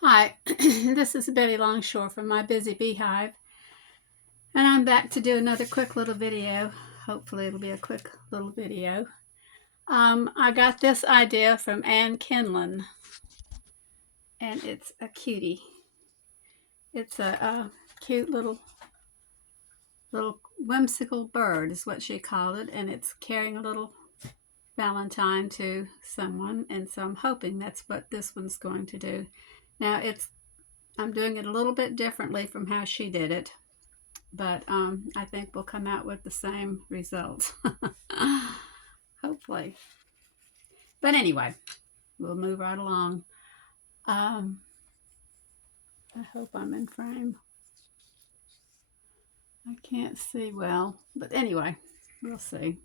Hi, this is Betty Longshore from my busy beehive, and I'm back to do another quick little video. Hopefully it'll be a quick little video. I got this idea from Ann Kinlan, and it's a cutie. It's a cute little whimsical bird is what she called it, and it's carrying a little Valentine to someone, and so I'm hoping that's what this one's going to do. Now I'm doing it a little bit differently from how she did it, but I think we'll come out with the same results. Hopefully. But anyway, we'll move right along. Um, I hope I'm in frame. I can't see well, but anyway, we'll see.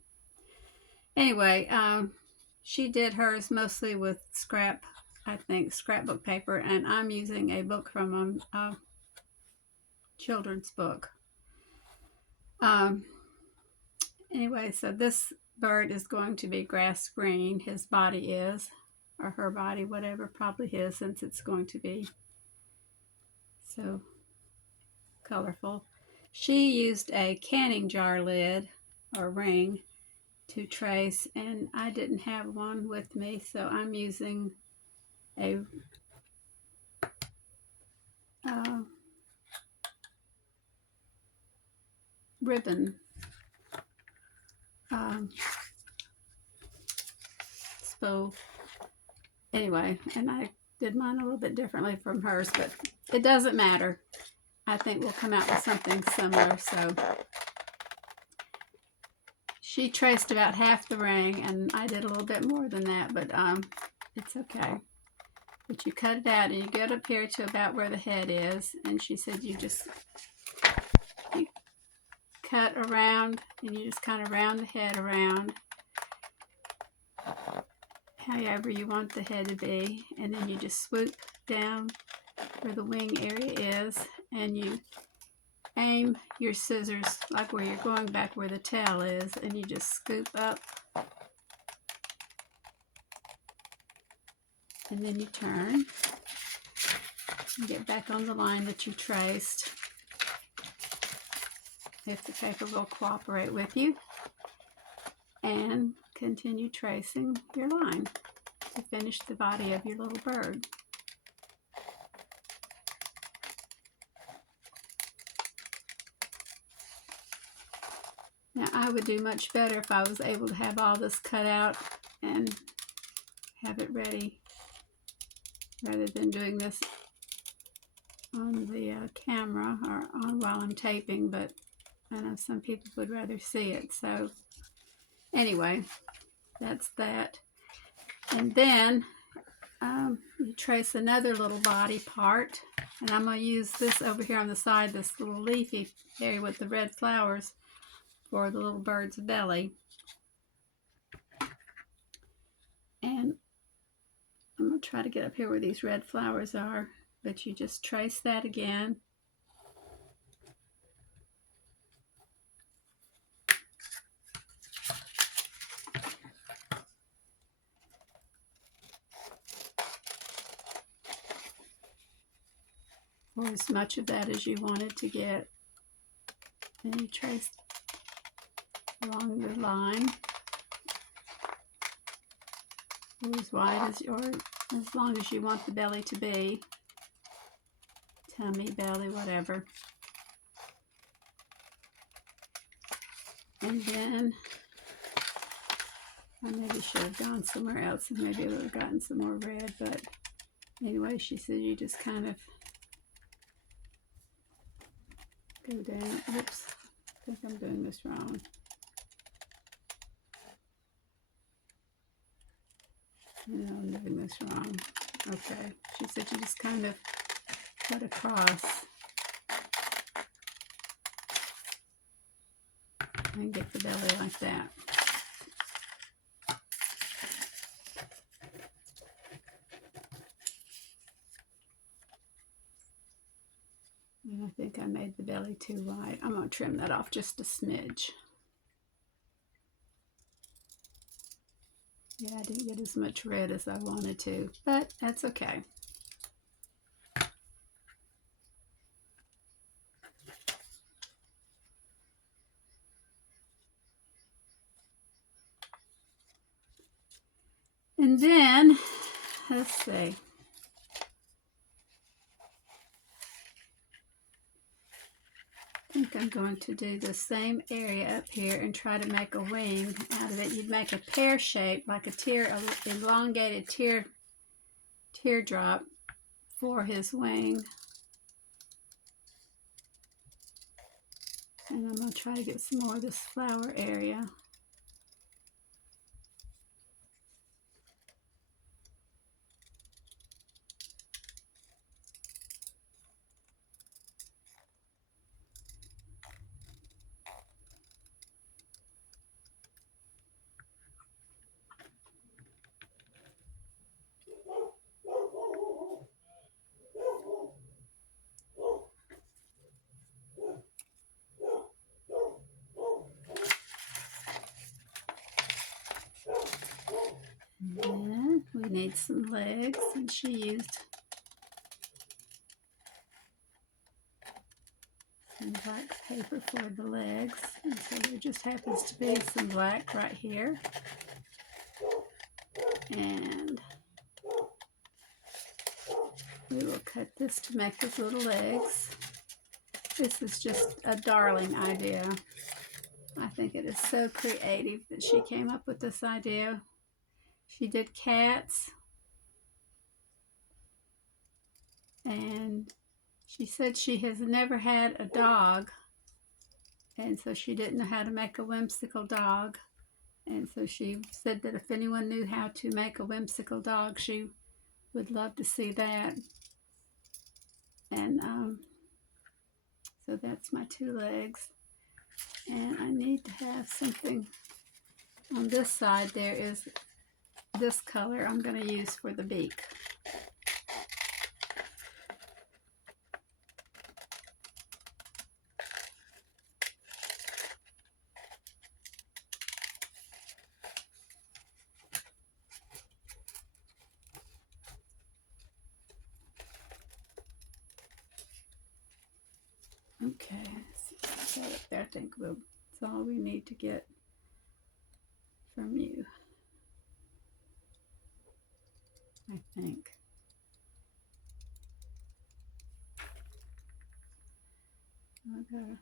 Anyway, she did hers mostly with scrapbook paper, and I'm using a book from a children's book. Anyway, so this bird is going to be grass green. His body is, or her body, whatever, probably his, since it's going to be so colorful. She used a canning jar lid or ring to trace, and I didn't have one with me, so I'm using a ribbon spool. Anyway, and I did mine a little bit differently from hers, but it doesn't matter. I think we'll come out with something similar. So she traced about half the ring, and I did a little bit more than that, but it's okay. But you cut it out, and you get up here to about where the head is, and she said you cut around, and you just kind of round the head around however you want the head to be, and then you just swoop down where the wing area is, and you aim your scissors like where you're going back where the tail is, and you just scoop up, and then you turn and get back on the line that you traced, if the paper will cooperate with you, and continue tracing your line to finish the body of your little bird. Now, I would do much better if I was able to have all this cut out and have it ready, rather than doing this on the camera or while I'm taping, but I know some people would rather see it. So anyway, that's that. And then you trace another little body part, and I'm going to use this over here on the side, this little leafy area with the red flowers, for the little bird's belly. And I'm going to try to get up here where these red flowers are, but you just trace that again. Or as much of that as you wanted to get. And you trace along the line, as wide as, or as long as you want the belly to be, tummy, belly, whatever. And then I maybe should have gone somewhere else, and maybe I would have gotten some more red, but anyway, she said you just kind of go down. Oops, I think I'm doing this wrong. No, I'm doing this wrong. Okay, she said you just kind of cut across and get the belly like that. And I think I made the belly too wide. I'm going to trim that off just a smidge. Yeah, I didn't get as much red as I wanted to, but that's okay. And then, let's see. I think I'm going to do the same area up here and try to make a wing out of it. You'd make a pear shape, like an elongated teardrop for his wing. And I'm going to try to get some more of this flower area. And we need some legs, and she used some black paper for the legs, and so there just happens to be some black right here. And we will cut this to make his little legs. This is just a darling idea. I think it is so creative that she came up with this idea. She did cats, and she said she has never had a dog, and so she didn't know how to make a whimsical dog. And so she said that if anyone knew how to make a whimsical dog, she would love to see that. And so that's my two legs. And I need to have something on this side. There is this color I'm going to use for the beak. Okay, so up there, I think that's all we need to get from you. I think. Okay.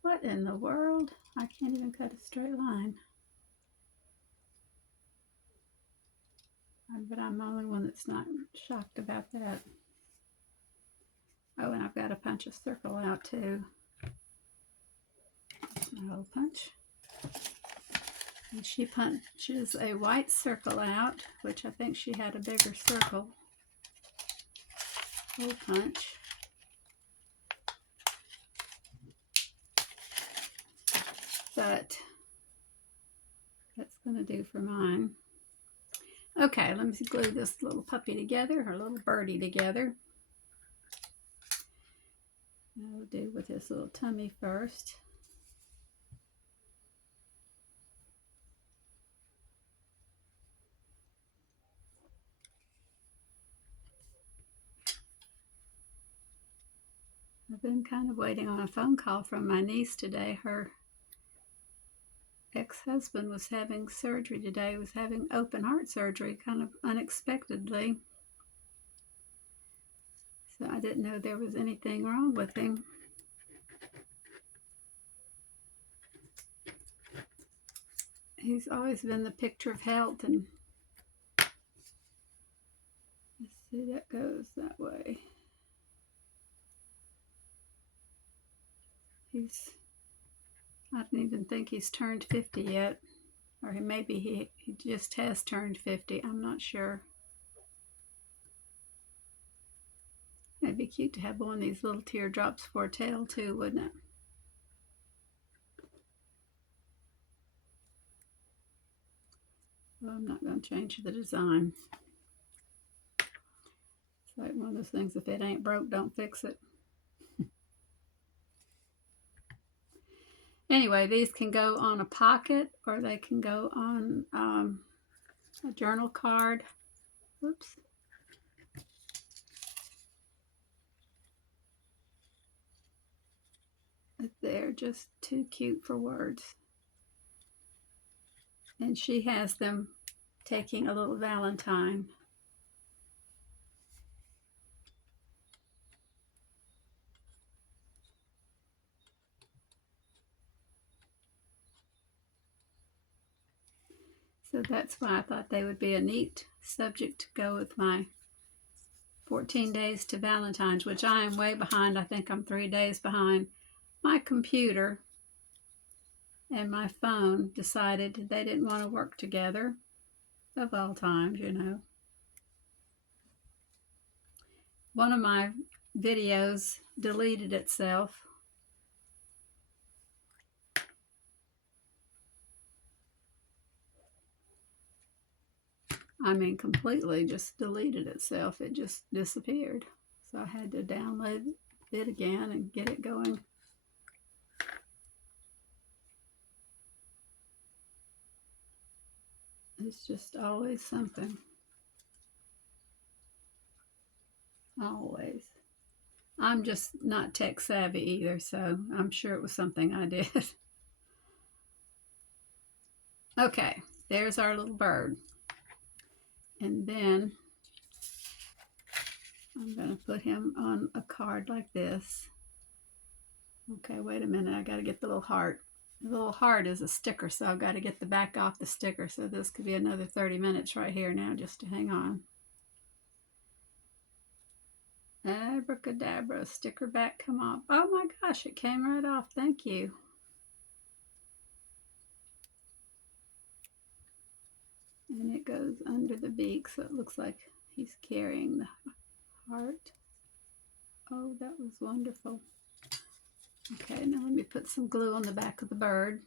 What in the world? I can't even cut a straight line. But I'm the only one that's not shocked about that. Oh, and I've got to punch a circle out too. My hole punch. And she punches a white circle out, which I think she had a bigger circle. Hole punch. But that's going to do for mine. Okay, let me glue this little puppy together, her little birdie together. I'll do with this little tummy first. I've been kind of waiting on a phone call from my niece today. Her ex-husband was having surgery today, was having open heart surgery kind of unexpectedly. So I didn't know there was anything wrong with him. He's always been the picture of health, and let's see, that goes that way. I don't even think he's turned 50 yet, or maybe he just has turned 50. I'm not sure. It'd be cute to have one of these little teardrops for a tail too, wouldn't it? Well, I'm not going to change the design. It's like one of those things, if it ain't broke, don't fix it. Anyway, these can go on a pocket, or they can go on a journal card. Oops. But they're just too cute for words. And she has them taking a little Valentine. So that's why I thought they would be a neat subject to go with my 14 days to Valentine's, which I am way behind. I think I'm 3 days behind. My computer and my phone decided they didn't want to work together, of all times, you know. One of my videos deleted itself. I mean, completely just deleted itself. It just disappeared. So I had to download it again and get it going. It's just always something. Always. I'm just not tech savvy either, so I'm sure it was something I did. Okay, there's our little bird. And then I'm going to put him on a card like this. Okay, wait a minute. I got to get the little heart. The little heart is a sticker, so I've got to get the back off the sticker. So this could be another 30 minutes right here now just to hang on. Abracadabra, sticker back come off. Oh my gosh, it came right off. Thank you. And it goes under the beak, so it looks like he's carrying the heart. Oh, that was wonderful. Okay, now let me put some glue on the back of the bird.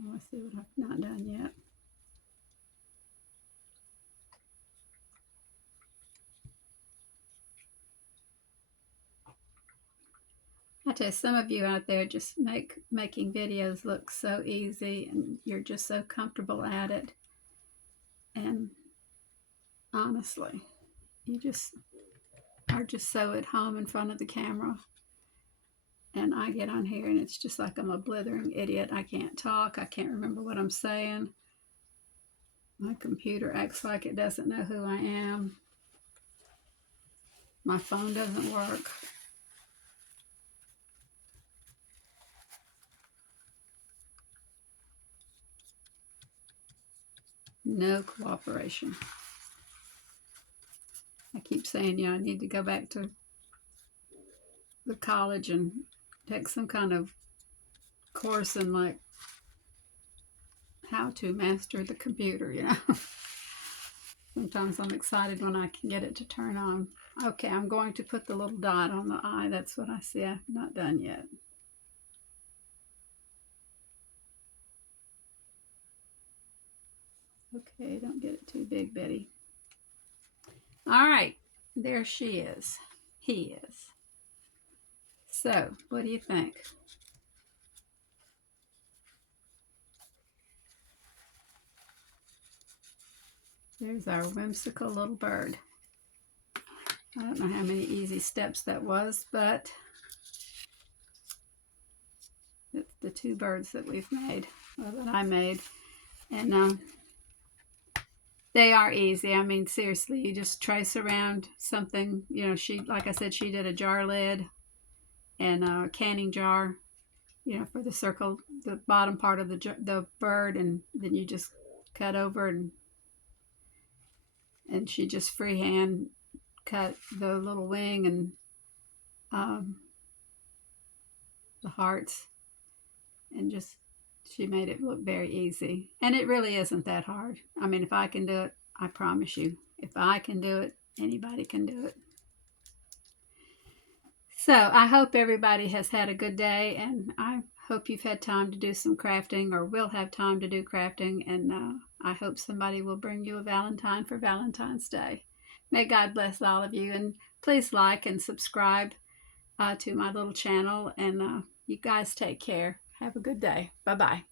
Oh, let's see what I've not done yet. I tell you, some of you out there just making videos look so easy, and you're just so comfortable at it. And honestly, you just are just so at home in front of the camera. And I get on here and it's just like I'm a blithering idiot. I can't talk. I can't remember what I'm saying. My computer acts like it doesn't know who I am. My phone doesn't work. No cooperation. I keep saying, you know, I need to go back to the college and take some kind of course in like how to master the computer, you know. Sometimes I'm excited when I can get it to turn on. Okay, I'm going to put the little dot on the eye. That's what I see. I'm not done yet. Okay, don't get it too big, Betty. All right, there she is. He is. So, what do you think? There's our whimsical little bird. I don't know how many easy steps that was, but it's the two birds that we've made, or that I made. And they are easy. I mean, seriously, you just trace around something. You know, she, like I said, she did a jar lid and a canning jar, you know, for the circle, the bottom part of the bird, and then you just cut over, and she just freehand cut the little wing and the hearts, and just she made it look very easy. And it really isn't that hard. I mean, if I can do it, I promise you, if I can do it, anybody can do it. So I hope everybody has had a good day, and I hope you've had time to do some crafting, or will have time to do crafting, and I hope somebody will bring you a Valentine for Valentine's Day. May God bless all of you, and please like and subscribe to my little channel, and you guys take care. Have a good day. Bye-bye.